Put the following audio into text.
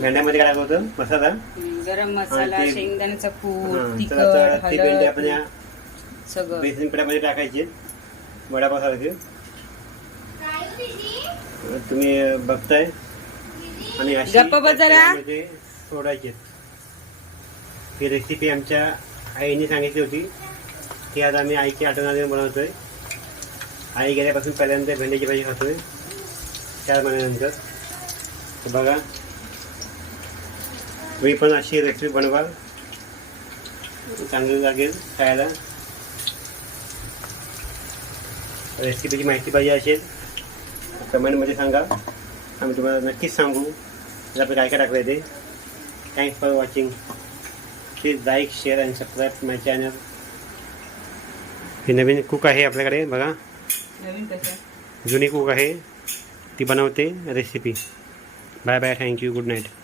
भेंड्यामध्ये काय टाकलं होतं मसाला गरम मसाला ते- शेंगदाण्याचं हां, कूट तर आता तिखट ती भेंडी आपण या हळद सगळं. बेसन पिठामध्ये टाकायची. वडापावसारखे तुम्ही बघताय. आणि अशी गप्प बस जरा. त्यामध्ये सोडायचे. ही रेसिपी आमच्या आईने सांगितली होती. ती आज आम्ही आईची आठवणाने बनवतोय. आई गेल्यापासून पहिल्यांदा भेंड्याची भाजी खातोय. चार महिन्यानंतर. तर बघा. तुम्ही पण अशी रेसिपी बनवा चांगली लागेल खायला रेसिपीची माहिती पाहिजे असेल कमेंटमध्ये सांगा आम्ही तुम्हाला नक्कीच सांगू आपण काय काय टाकलं ते thanks for watching please like share and subscribe my channel ही नवीन कुक आहे आपल्याकडे बघा जुनी कुक आहे ती बनवते recipe bye bye thank you good night